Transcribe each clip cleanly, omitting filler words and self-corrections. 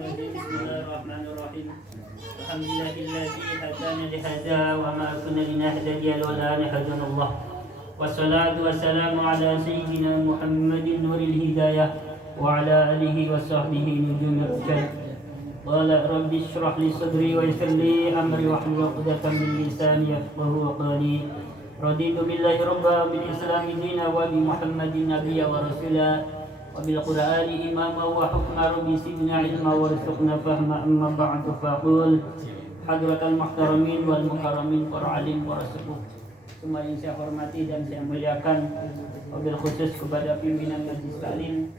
الرجيم بسم الله الرحمن الرحيم الحمد لله الذي هدانا لهذا وما كنا لنهتدي لولا أن هدانا الله والصلاة والسلام على سيدنا محمد نور الهداية وعلى آله وصحبه نجوم الرجال قال رب اشرح لي صدري ويسر لي أمري واحلل عقدة من لساني يفقهوا قولي رضيت بالله ربا وبالإسلام دينا وبمحمد نبيا ورسولا وبالقرآن إماما وحكما ربي زدنا علما وارزقنا فهما أما بعد فأقول حضرة المحترمين والمكرمين para alim para sepuh semua yang saya hormati dan saya muliakan, wabil khusus kepada pimpinan Majelis Taklim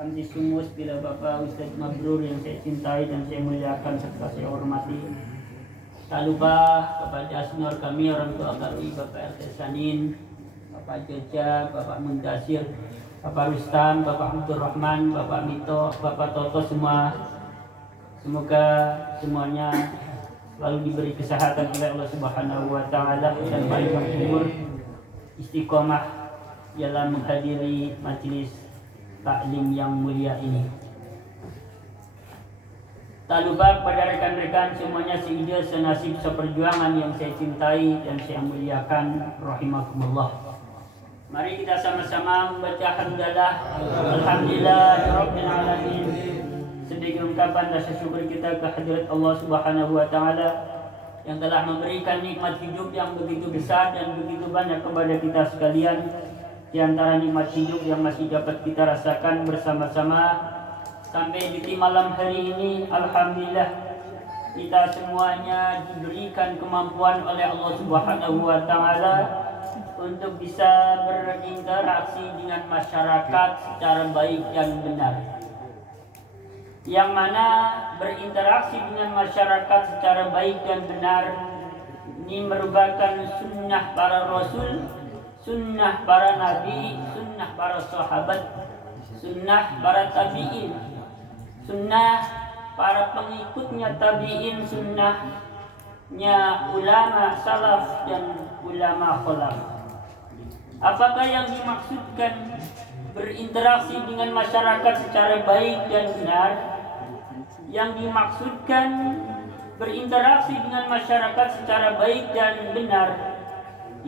Kamsi Sumus bila Bapak Ustaz Mabrur yang saya cintai dan saya muliakan serta saya hormati. Tak lupa kepada senior kami, orang tua kami, Bapak RT Sanin, Bapak Joja, Bapak Mundasir, Bapak Rustam, Bapak Abdul Rahman, Bapak Mito, Bapak Toto semua. Semoga semuanya selalu diberi kesehatan oleh Allah Subhanahu wa taala dan panjang umur, istiqomah dalam menghadiri majelis taklim yang mulia ini. Tak lupa kepada rekan-rekan semuanya seide, senasib, seperjuangan yang saya cintai dan saya muliakan, rahimakumullah. Mari kita sama-sama membaca hamdalah alhamdulillahirabbil alamin. Sedikit ungkapan rasa syukur kita kehadirat Allah Subhanahu wa taala yang telah memberikan nikmat hidup yang begitu besar dan begitu banyak kepada kita sekalian. Di antara nikmat hidup yang masih dapat kita rasakan bersama-sama sampai di malam hari ini, alhamdulillah kita semuanya diberikan kemampuan oleh Allah Subhanahu wa taala untuk bisa berinteraksi dengan masyarakat secara baik dan benar. Yang mana berinteraksi dengan masyarakat secara baik dan benar ini merupakan sunnah para rasul, sunnah para nabi, sunnah para sahabat, sunnah para tabi'in, sunnah para pengikutnya tabi'in, sunnahnya ulama salaf dan ulama khalaf. Apakah yang dimaksudkan berinteraksi dengan masyarakat secara baik dan benar? Yang dimaksudkan berinteraksi dengan masyarakat secara baik dan benar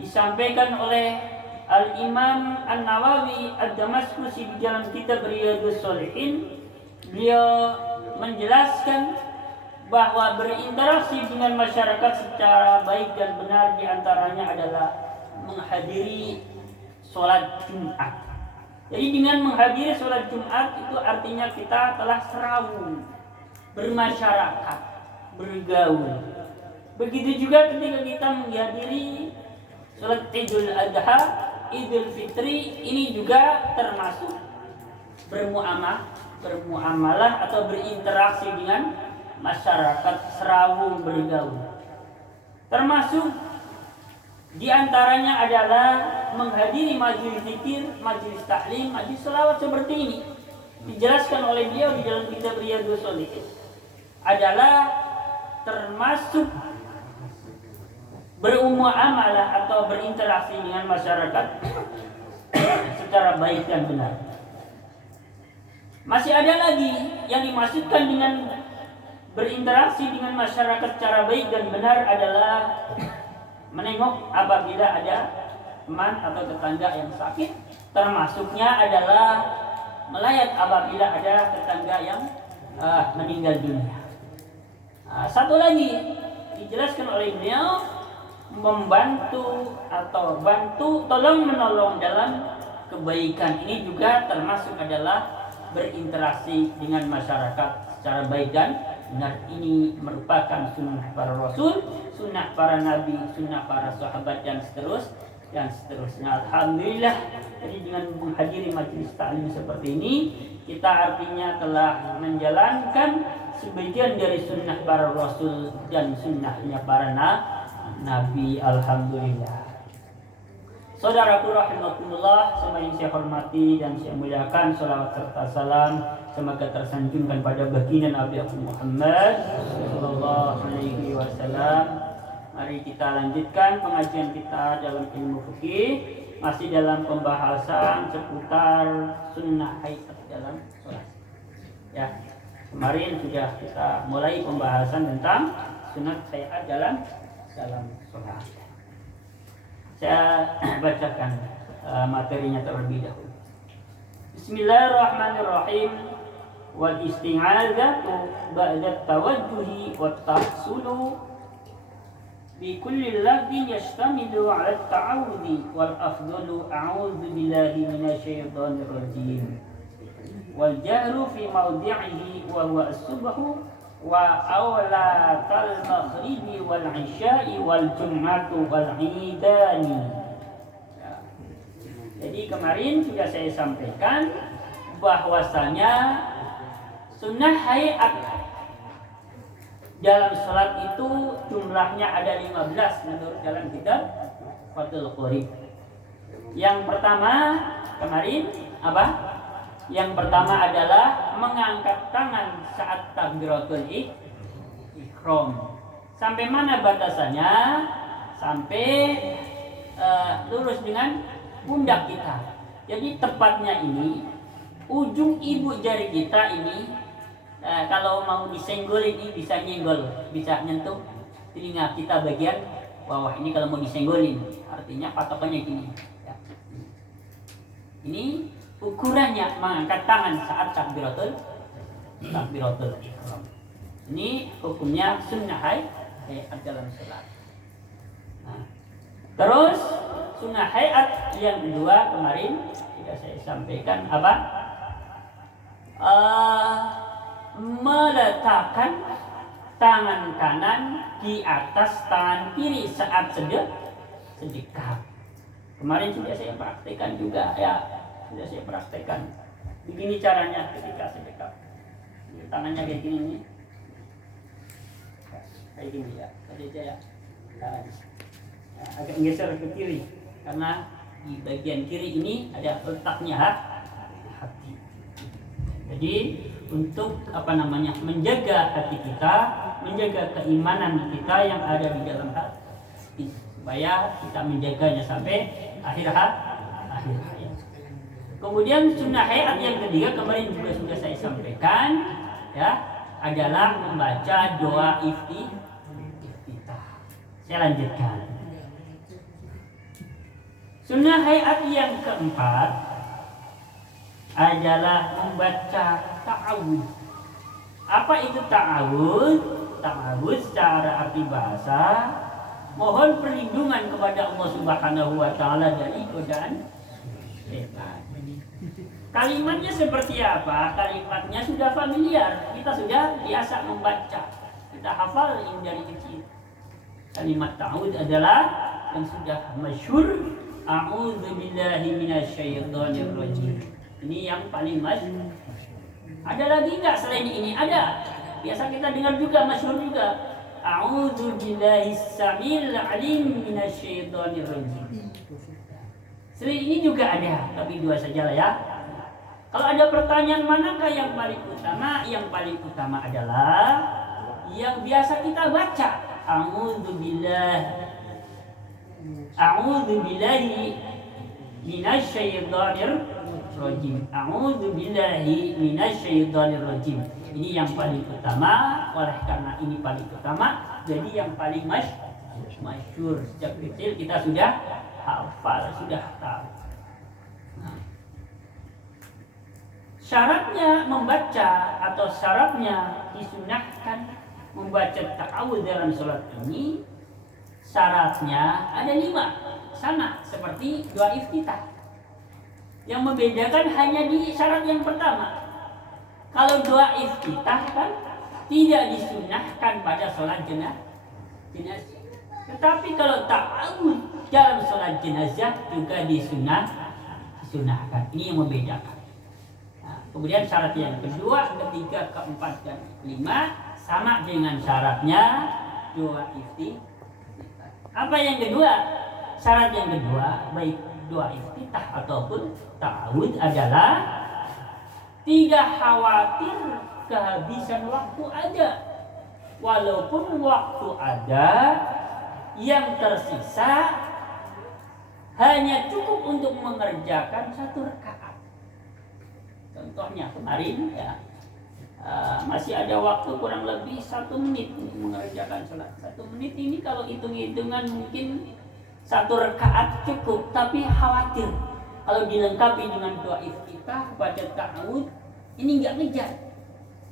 disampaikan oleh Al-Imam An-Nawawi Ad-Damaskusi di dalam kitab Riyadhus Shalihin. Beliau menjelaskan bahwa berinteraksi dengan masyarakat secara baik dan benar diantaranya adalah menghadiri sholat Jumat. Jadi dengan menghadiri sholat Jumat itu artinya kita telah serawung, bermasyarakat, bergaul. Begitu juga ketika kita menghadiri sholat Idul Adha, Idul Fitri, ini juga termasuk bermuamalah atau berinteraksi dengan masyarakat, serawung, bergaul. Termasuk di antaranya adalah menghadiri majelis zikir, majelis taklim, majelis selawat seperti ini. Dijelaskan oleh beliau di dalam kitab Riyadhus Shalihin adalah termasuk bermuamalah atau berinteraksi dengan masyarakat secara baik dan benar. Masih ada lagi yang dimaksudkan dengan berinteraksi dengan masyarakat secara baik dan benar adalah menengok apabila ada teman atau tetangga yang sakit, termasuknya adalah melayat apabila ada tetangga yang meninggal dunia. Satu lagi dijelaskan oleh beliau, membantu atau bantu tolong menolong dalam kebaikan, ini juga termasuk adalah berinteraksi dengan masyarakat secara baik dan benar. Ini merupakan sunnah para rasul, sunnah para nabi, sunnah para sahabat dan seterusnya. Alhamdulillah, jadi dengan menghadiri majelis taklim seperti ini, kita artinya telah menjalankan sebagian dari sunnah para rasul dan sunnahnya para nabi. Alhamdulillah. Saudaraku rahimakumullah, semua yang saya hormati dan saya muliakan, salawat serta salam semoga tersanjungkan pada baginda Nabi Muhammad sallallahu alaihi wasallam. Mari kita lanjutkan pengajian kita dalam ilmu fikih, masih dalam pembahasan seputar sunnah haid dalam sholat. Ya. Kemarin sudah kita mulai pembahasan tentang sunat hayat dalam sholat. Saya bacakan materinya terlebih dahulu. Bismillahirrahmanirrahim. Wal isti'adzatu ba'da tawajjuhi wat tahsulu bi kulli lafdhin yashtamilu 'ala at-ta'awudhi wal afdalu a'udzu billahi minasyaitonir rajim. Wal jahru fi mawdi'ihi wa huwa as-subhu wa awlatal maghribi wal 'isya'i wal jum'atu wal 'idani. Jadi kemarin sudah saya sampaikan bahwasanya sunnah hayat dalam salat itu jumlahnya ada 15 menurut dalam kitab Fathul Qorib. Yang pertama kemarin apa? Yang pertama adalah mengangkat tangan saat takbiratul ihram. Sampai mana batasannya? Sampai lurus dengan pundak kita. Jadi tepatnya ini ujung ibu jari kita ini kalau mau disenggol ini bisa nyenggol, bisa nyentuh telinga kita bagian bawah ini kalau mau disenggolin. Artinya patokannya gini. Ya. Ini ukurannya mengangkat tangan saat takbiratul ihram. Ini hukumnya sunnah hayat dalam salat. Nah, terus sunnah hayat yang kedua kemarin sudah saya sampaikan apa? Meletakkan tangan kanan di atas tangan kiri saat sedekap. Kemarin sudah saya praktekkan juga ya, sudah saya praktekkan. Begini caranya ketika sedekap. Tangannya kayak gini nih. Kayak gini ya, tadi ya. Agak geser ke kiri karena di bagian kiri ini ada letaknya hati. Jadi untuk menjaga hati kita, menjaga keimanan kita yang ada di dalam hati supaya kita menjaganya sampai akhir hayat. Kemudian sunnah hayat yang ketiga kemarin juga sudah saya sampaikan ya, adalah membaca doa iftitah. Saya lanjutkan. Sunnah hayat yang keempat adalah membaca ta'awudz. Apa itu ta'awudz? Ta'awudz secara arti bahasa mohon perlindungan kepada Allah Subhanahu wa taala dari godaan setan. Kalimatnya seperti apa? Kalimatnya sudah familiar. Kita sudah biasa membaca. Kita hafal ini dari kecil. Kalimat ta'awudz adalah yang sudah masyhur, a'udzu billahi minasyaitonir rajim. Ini yang paling masyhur. Ada lagi enggak selain ini? Ada. Biasa kita dengar juga, masyhur juga. A'udzu billahi samil alim minasyaitonir rajim. Selain ini juga ada, tapi dua sajalah ya. Kalau ada pertanyaan manakah yang paling utama? Yang paling utama adalah yang biasa kita baca. A'udzu billahi minasyaitonir rajim. A'udzu billahi minasyaitonir rajim. Ini yang paling utama. Oleh karena ini paling utama, jadi yang paling masyhur. Sejak kecil kita sudah hafal, sudah tahu. Nah, syaratnya membaca atau syaratnya disunahkan membaca ta'awudz dalam sholat ini, syaratnya ada 5, sama seperti doa iftitah. Yang membedakan hanya di syarat yang pertama. Kalau doa iftitah kan tidak disunahkan pada sholat jenazah. Tetapi kalau ta'awudz dalam sholat jenazah juga disunahkan. Ini yang membedakan. Nah, kemudian syarat yang kedua, ketiga, keempat, dan kelima sama dengan syaratnya doa iftitah. Apa yang kedua? Syarat yang kedua, baik doa iftitah ataupun ta'awudz adalah tidak khawatir kehabisan waktu ada. Walaupun waktu ada, yang tersisa hanya cukup untuk mengerjakan 1 rakaat. Contohnya kemarin ya, masih ada waktu kurang lebih 1 menit untuk mengerjakan sholat. 1 menit ini kalau hitung-hitungan mungkin 1 rakaat cukup, tapi khawatir kalau dilengkapi dengan doa iftitah, baca ta'awudz, ini nggak ngejar.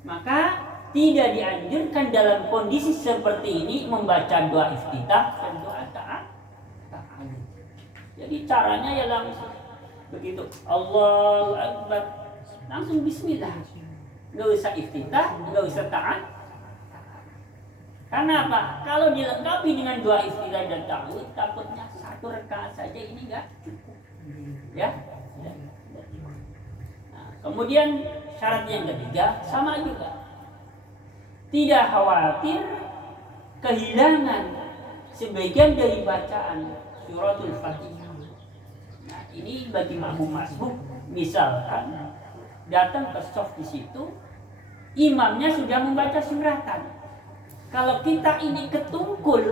Maka tidak dianjurkan dalam kondisi seperti ini membaca doa iftitah dan doa ta'awudz. Jadi caranya ya langsung begitu, Allahu Akbar, langsung bismillah. Nggak usah iftitah, nggak usah ta'awudz. Karena apa? Kalau dilengkapi dengan doa iftitah dan ta'awudz, takutnya 1 rakaat saja ini nggak cukup. Ya. Nah, kemudian syarat yang ketiga sama juga. Tidak khawatir kehilangan sebagian dari bacaan suratul Fatihah. Nah, ini bagi makmum masbuk, misalkan datang ke shaf di situ, imamnya sudah membaca suratan. Kalau kita ini ketungkul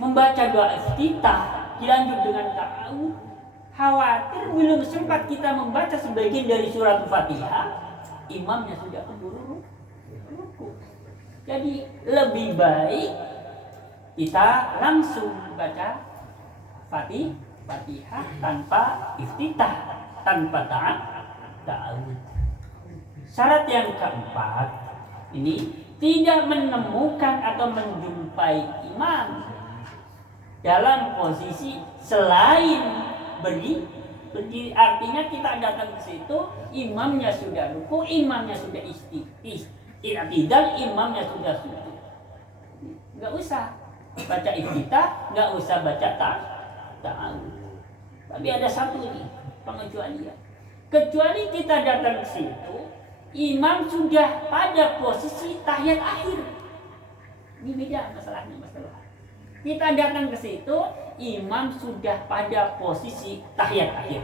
membaca doa iftitah dilanjut dengan ta'awudz, khawatir belum sempat kita membaca sebagian dari surat Fatihah, imamnya sudah keburu ruku. Jadi lebih baik kita langsung baca Fatihah tanpa iftitah, tanpa ta'awudz. Syarat yang keempat ini tidak menemukan atau menjumpai imam dalam posisi selain berdiri. Artinya kita datang ke situ, imamnya sudah ruku, imamnya sudah i'tidal, imamnya sudah sujud. Nggak usah baca iftitah, nggak usah baca ta'awudz. Tapi ada satu nih pengecualian. Kecuali kita datang ke situ, imam sudah pada posisi tahiyat akhir. Ini beda masalahnya, masalah. Kita datang ke situ, imam sudah pada posisi tahiyat akhir.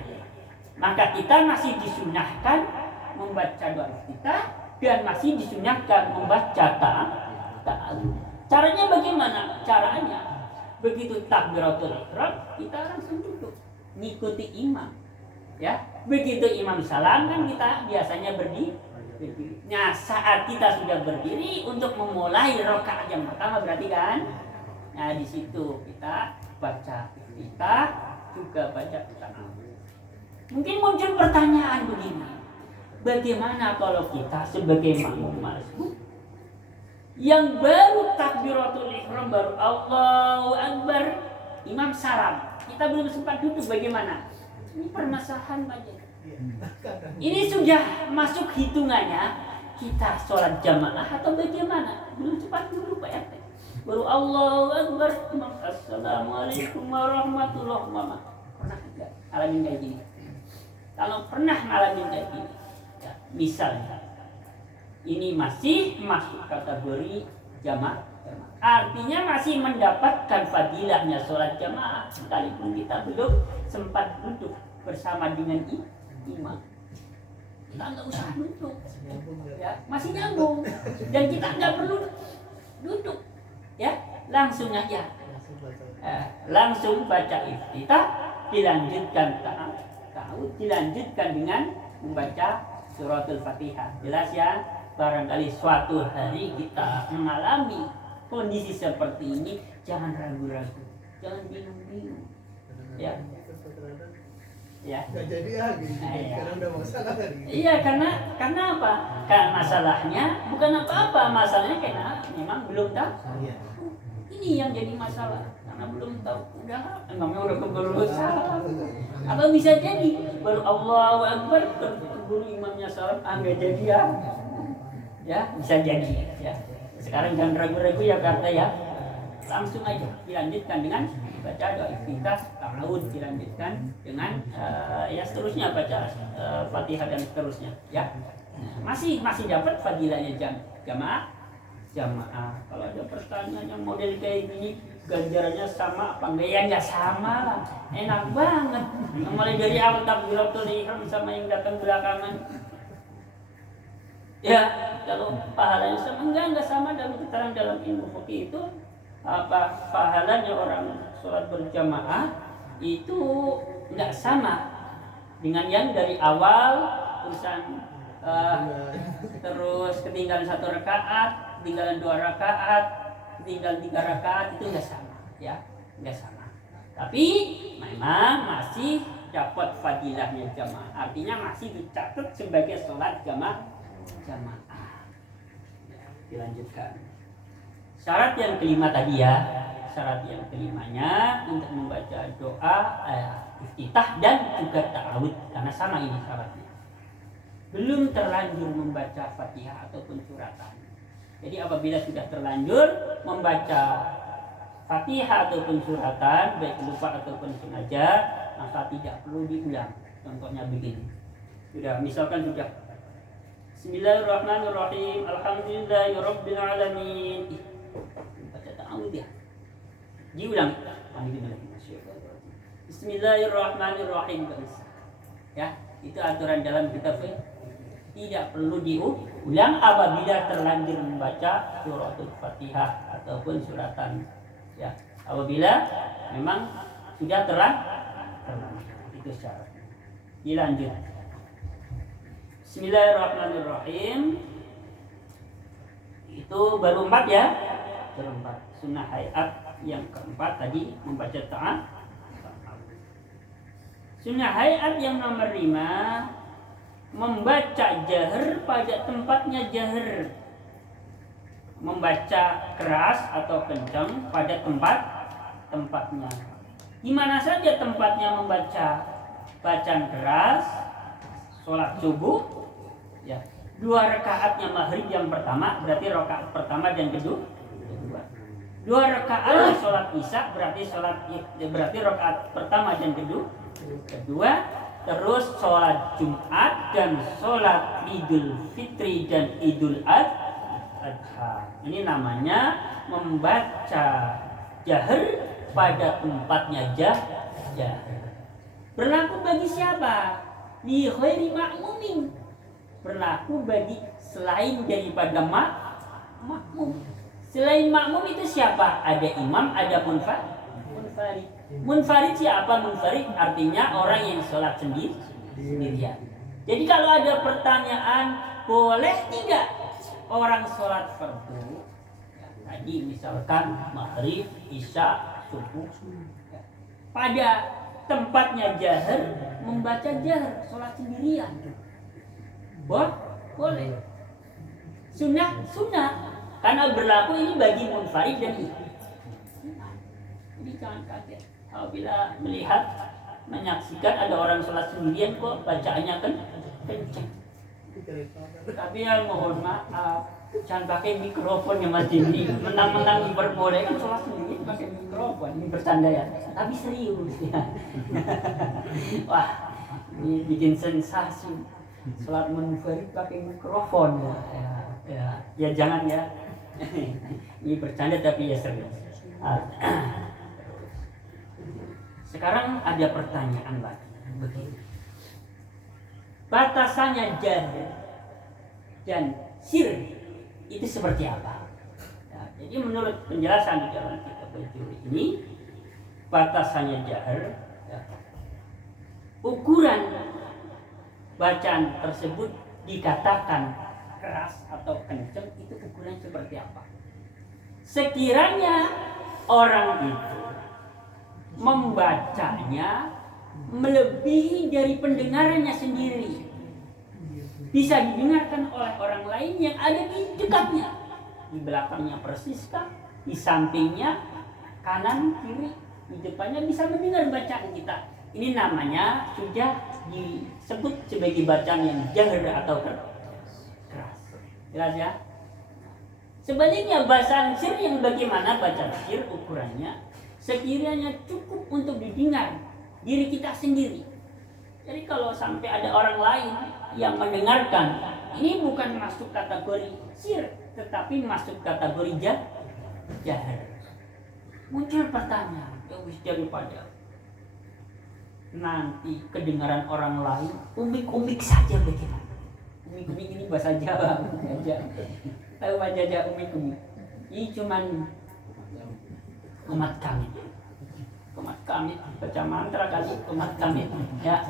Maka kita masih disunahkan membaca doa iftitah dan masih disunahkan membaca ta'awudz. Caranya bagaimana? Caranya begitu takbiratul ihram kita langsung duduk, ngikuti imam. Ya, begitu imam salam kan kita biasanya berdiri. Nah, saat kita sudah berdiri untuk memulai rakaat yang pertama berarti kan, nah di situ kita baca iftitah juga baca ta'awudz. Mungkin muncul pertanyaan begini, bagaimana kalau kita sebagai makmum masbuk yang baru takbiratul ihram, baru Allahu Akbar, imam salam, kita belum sempat duduk, bagaimana? Ini permasalahan banyak. Ini sudah masuk hitungannya kita sholat jamaah atau bagaimana? Belum cepat dulu Pak RT. Baru Allahu Akbar, Assalamualaikum warahmatullahi wabarakatuh. Pernah enggak ngalamin kayak gini? Kalau pernah ngalamin kayak gini, ya, misalnya ini masih masuk kategori jamaah. Artinya masih mendapatkan fadilahnya sholat jamaah sekalipun kita belum sempat duduk bersama dengan imam. Kita nggak usah duduk, ya, masih nyambung, dan kita nggak perlu duduk, ya, langsung aja, langsung baca iftitah, dilanjutkan ta'awudz, dilanjutkan dengan membaca suratul Fatihah. Jelas ya, barangkali suatu hari kita mengalami kondisi seperti ini, jangan ragu-ragu, jangan bingung-bingung, ya. Ya. Nggak jadi gini, karena udah masalah gitu. Iya, karena apa? Karena masalahnya bukan apa-apa, masalahnya karena memang belum tahu. Ini yang jadi masalah, karena belum tahu. Emangnya udah keburu salah. Atau bisa jadi baru Allahu Akbar keburu imamnya salam, nggak jadi ya. Ya, bisa jadi ya. Sekarang jangan ragu-ragu ya kata ya. Langsung aja dilanjutkan dengan baca doa iftitah, ta'awudz, dilanjutkan dengan ya seterusnya baca Fatihah dan seterusnya ya. Masih dapat fadilahnya jamaah. Kalau ada pertanyaan yang model kayak gini, ganjarannya sama apa enggak? Ya enggak sama lah. Enak banget. Mulai dari awal takbiratul ihram sama yang datang belakangan. Ya, kalau pahalanya sama enggak sama. Dalam keterangan dalam ilmu fikih itu apa pahalanya orang sholat berjamaah itu enggak sama dengan yang dari awal urusan terus ketinggalan 1 rakaat, ketinggalan 2 rakaat, ketinggalan 3 rakaat, itu nggak sama, ya, nggak sama. Tapi memang masih dapat fadilahnya jamaah, artinya masih dicatat sebagai sholat jamaah. Dilanjutkan. Syarat yang kelima tadi ya, syarat yang kelimanya untuk membaca doa iftitah dan juga ta'awud, karena sama ini syaratnya. Belum terlanjur membaca Fatihah ataupun suratan. Jadi apabila sudah terlanjur membaca Fatihah ataupun suratan, baik lupa ataupun sengaja, maka tidak perlu diulang. Contohnya begini. Sudah, misalkan sudah Bismillahirrahmanirrahim, Alhamdulillahirabbil alamin. Baca ta'awud ya. Diulang. Bismillahirrahmanirrahim. Ya, itu aturan dalam kitab fiqh. Tidak perlu diulang apabila terlanjur membaca suratul Fatihah ataupun suratan. Ya, apabila memang sudah terlanjur, itu syaratnya. Dilanjut. Bismillahirrahmanirrahim. Itu baru 4 ya. Baru 4. Sunnah hayat yang keempat tadi membaca ta'awud. Sunnah hayat yang nomor 5, membaca jahar pada tempatnya jahar. Membaca keras atau kencang pada tempatnya. Di mana saja tempatnya membaca bacaan keras? Sholat subuh, ya. 2 rakaatnya maghrib yang pertama, berarti rakaat pertama dan kedua. 2 rakaat sholat isya, berarti rakaat pertama dan kedua. Terus sholat Jumat dan sholat Idul Fitri dan Idul Adha. Ini namanya membaca jahar pada tempatnya jahar. Berlaku bagi siapa? Li khairi ma'mumin. Berlaku bagi selain daripada makmum. Selain makmum itu siapa? Ada imam, ada munfarid. Munfarid siapa? Munfarid artinya orang yang sholat sendirian. Jadi kalau ada pertanyaan, boleh tidak orang sholat fardu? Tadi misalkan maghrib, isya, subuh, pada tempatnya jahar, membaca jahar, sholat sendirian. Boleh. Sunnah. Karena berlaku ini bagi munfarid dan imam. Jadi jangan kaget apabila melihat, menyaksikan ada orang sholat sendirian kok bacaannya kencang. Tapi ya mohon maaf, jangan pakai mikrofon ya Mas Dini. Mentang-mentang diperbolehkan sholat sendiri pakai mikrofon. Ini bercanda ya, tapi serius ya. Wah, ini bikin sensasi. Sholat munfarid pakai mikrofon ya jangan ya. Ini bercanda tapi ya serius. Sekarang ada pertanyaan lagi begini. Batasannya jahar dan sir itu seperti apa? Ya, jadi menurut penjelasan di dalam kitab Al-Juri ini, batasannya jahar, ya, ukuran bacaan tersebut dikatakan keras atau kencang, itu ukuran seperti apa? Sekiranya orang itu membacanya melebihi dari pendengarannya sendiri, bisa didengarkan oleh orang lain yang ada di dekatnya, di belakangnya persiskah, di sampingnya, kanan, kiri, di depannya bisa mendengar bacaan kita. Ini namanya sudah disebut sebagai bacaan yang jahar atau keras. Jelas ya? Sebaliknya bacaan sir yang bagaimana bacaan sir ukurannya? Sekiranya cukup untuk didengar diri kita sendiri. Jadi kalau sampai ada orang lain yang mendengarkan, ini bukan masuk kategori sir, tetapi masuk kategori jahar. Muncul pertanyaan, daripada nanti kedengaran orang lain, umik-umik saja bagaimana? Umik-umik ini bahasa Jawa aja. Tahu aja umik-umik. Ini cuman umat kami baca mantra kali umat kami ya,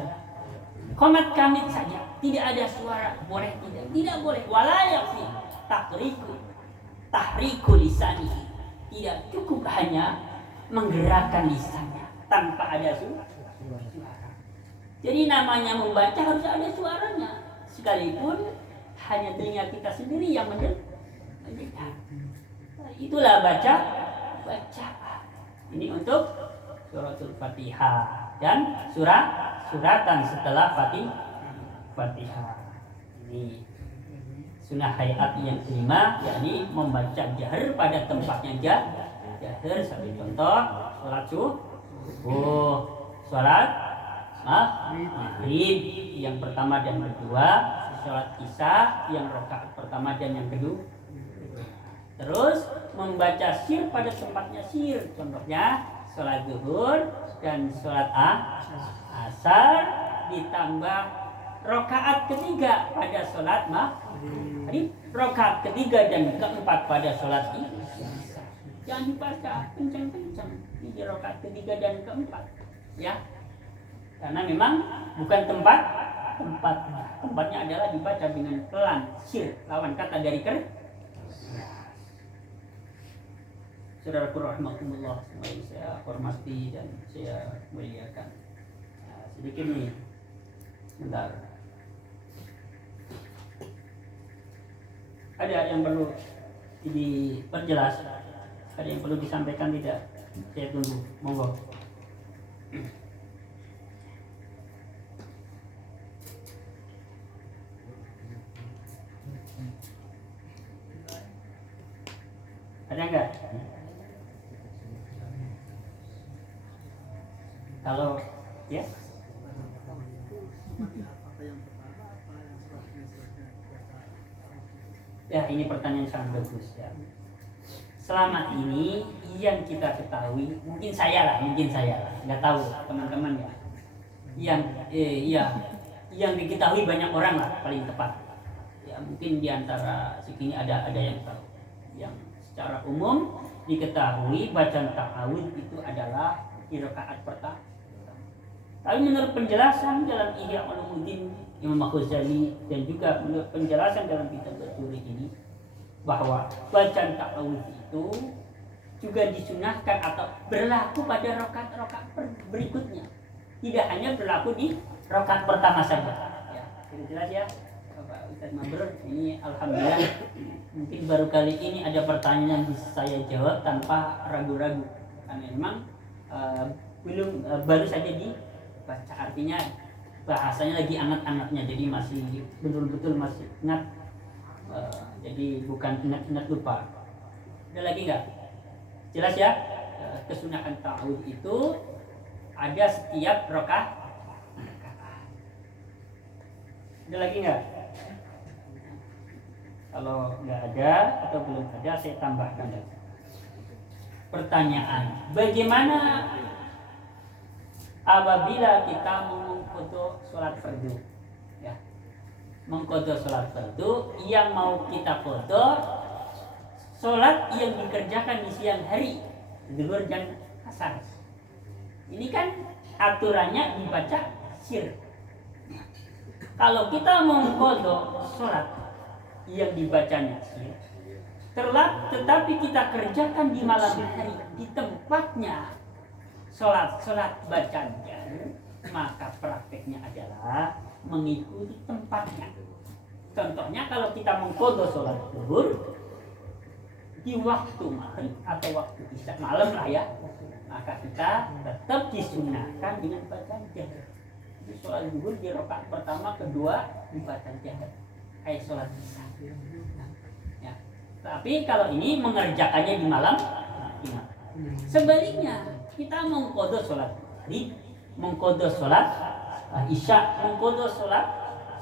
komat kami saja tidak ada suara, boleh tidak boleh. Walayak fi tahriku lisani, tidak cukup hanya menggerakkan lisannya tanpa ada suara. Jadi namanya membaca harus ada suaranya, sekalipun hanya telinga kita sendiri yang mendengar. Itulah bacaan. Ini untuk suratul Fatihah dan suratan setelah Fatihah. Ini sunnah hayat yang kelima, yakni membaca jahar pada tempatnya jahar. Sebagai contoh, sholat subuh, sholat maghrib yang pertama dan kedua, sholat isya yang rakaat pertama dan yang kedua. Terus membaca sir pada tempatnya sir, contohnya sholat zuhur dan sholat asar, ditambah rakaat ketiga pada sholat maghrib, rakaat ketiga dan keempat pada sholat isya. Jangan dibaca kencang-kencang di rakaat ketiga dan keempat, ya, karena memang bukan tempatnya adalah dibaca dengan pelan, sir, lawan kata dari Saudaraku rahimakumullah, semuanya saya hormati dan saya muliakan. Nah, sedikit nih, sebentar. Ada yang perlu diperjelas? Ada yang perlu disampaikan tidak? Saya tunggu, monggo. Ada enggak? Kalau ya, ya ini pertanyaan sangat bagus ya. Selama ini yang kita ketahui, mungkin saya lah, nggak tahu teman-teman ya. Yang diketahui banyak orang lah paling tepat. Ya mungkin diantara segini ada yang tahu. Yang secara umum diketahui bacaan ta'awudz itu adalah di rakaat pertama. Tapi menurut penjelasan dalam Ihya Ulumuddin Imam Ghazali dan juga menurut penjelasan dalam kitab Ad-Durri ini, bahwa bacaan ta'awudz itu juga disunahkan atau berlaku pada rakaat-rakaat berikutnya, tidak hanya berlaku di rakaat pertama saja. Ya, sudah jelas ya, Bapak Ustaz Mabrur. Ini alhamdulillah mungkin baru kali ini ada pertanyaan yang bisa saya jawab tanpa ragu-ragu, karena memang baru saja dibaca, artinya bahasanya lagi anget-angetnya, jadi masih betul-betul masih ingat. Jadi bukan ingat-ingat lupa. Ada lagi nggak? Jelas ya? Kesunahan ta'awudz itu ada setiap rakaat. Ada lagi nggak? Kalau nggak ada atau belum ada, saya tambahkan. Pertanyaan: bagaimana apabila kita mengqadha sholat fardu? Ya, mengqadha sholat fardu yang mau kita qadha sholat yang dikerjakan di siang hari, zuhur dan asar. Ini kan aturannya dibaca sir. Kalau kita mengqadha sholat yang dibacanya sir, tetapi kita kerjakan di malam hari di tempatnya sholat bacanya, maka prakteknya adalah mengikuti tempatnya. Contohnya kalau kita mengqadha sholat zuhur di waktu maghrib atau waktu isya malam lah ya, maka kita tetap disunahkan dengan bacaan jahar. Jadi sholat zuhur di rakaat pertama, kedua dibaca jahar, kayak sholat isya. Ya. Tapi kalau ini mengerjakannya di malam, sebaliknya kita mengqadha sholat maghrib, mengqadha sholat isya, mengqadha sholat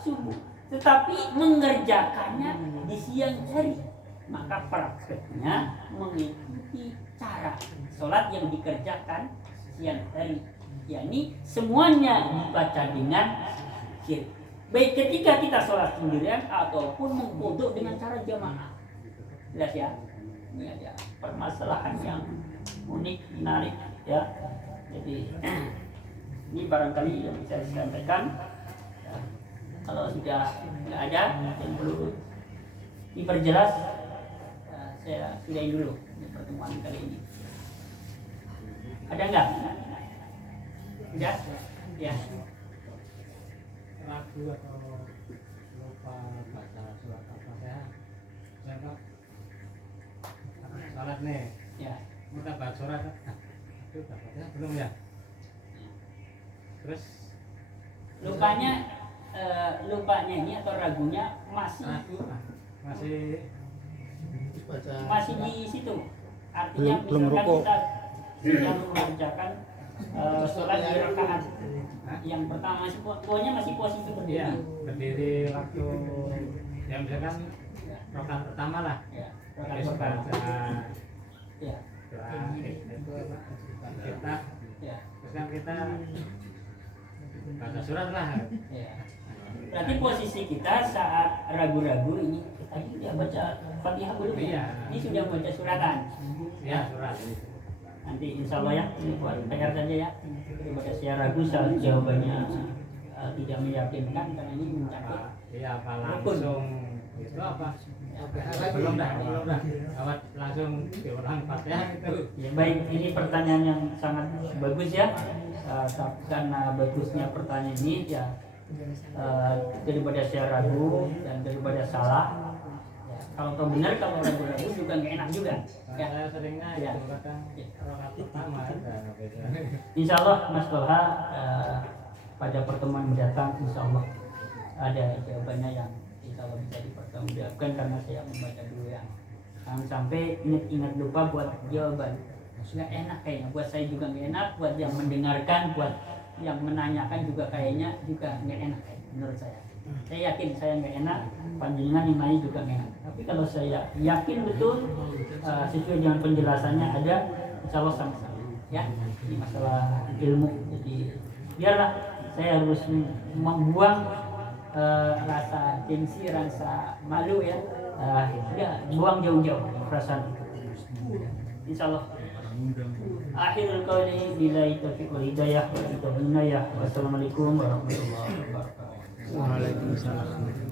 subuh, tetapi mengerjakannya di siang hari, maka prakteknya mengikuti cara sholat yang dikerjakan siang hari, yakni semuanya dibaca dengan sir, baik ketika kita sholat sendirian ataupun mengqadha dengan cara jamaah. Jelas ya? Ini ada permasalahan yang unik, menarik ya. Jadi ini barangkali yang bisa saya sampaikan ya. Kalau sudah nggak ada yang perlu diperjelas, saya sudahi dulu di pertemuan kali ini. Ada nggak? Sudah? Ya. Ragu atau lupa baca surat Al-Fatihah, saya Pak salat nih, Ya. kita baca surat, aduh Al-Fatihah belum ya, terus lupanya ini atau ragunya masih di situ. Artinya belum misalkan rukuk. kita sedang mengerjakan sholat di rakaat yang pertama, pokoknya masih posisi berdiri. iya berdiri waktu ya misalkan rakaat pertama lah, Ya, rakaat terus pertama. baca Ya, doa kita, ya, terus kan kita baca surat lah. ya. Berarti posisi kita saat ragu-ragu ini tadi dia baca Fatihah belum ya? Iya. Ini sudah baca suratan. Ya surat. Nanti insya Allah ya, ini buat PR saja ya. Daripada saya ragu saat jawabannya tidak meyakinkan karena ini mencakup. Iya apa langsung itu apa? Belum dah. Awat langsung diulang Fatihah itu. Ya baik, ini pertanyaan yang sangat bagus ya. Karena bagusnya pertanyaan ini ya, daripada saya ragu dan daripada salah. Ya, kalau kau benar, kalau ragu-ragu juga nggak enak juga. Ya. Saya seringnya Ya. itu kadang rakaat pertama ada beda. Insya Allah Mas Tolha pada pertemuan mendatang Insya Allah ada jawabannya yang insya Allah bisa dipertanggungjawabkan karena saya membaca dulu ya. Jangan sampai ingat lupa buat jawaban. Nggak enak kayaknya, buat saya juga nggak enak, buat yang mendengarkan, buat yang menanyakan juga kayaknya juga nggak enak kayaknya, menurut saya. Saya yakin saya nggak enak, panjenengan yang lain juga nggak enak. Tapi kalau saya yakin betul sesuai dengan penjelasannya ada, insya Allah sama-sama. Ya, ini masalah ilmu. Jadi biarlah saya harus membuang rasa gengsi, rasa malu ya. Ya, buang jauh-jauh perasaan itu. Insya Allah. Akhirul qawli billahi taufiq wal hidayah wa Wassalamualaikum warahmatullahi wabarakatuh. Waalaikumsalam.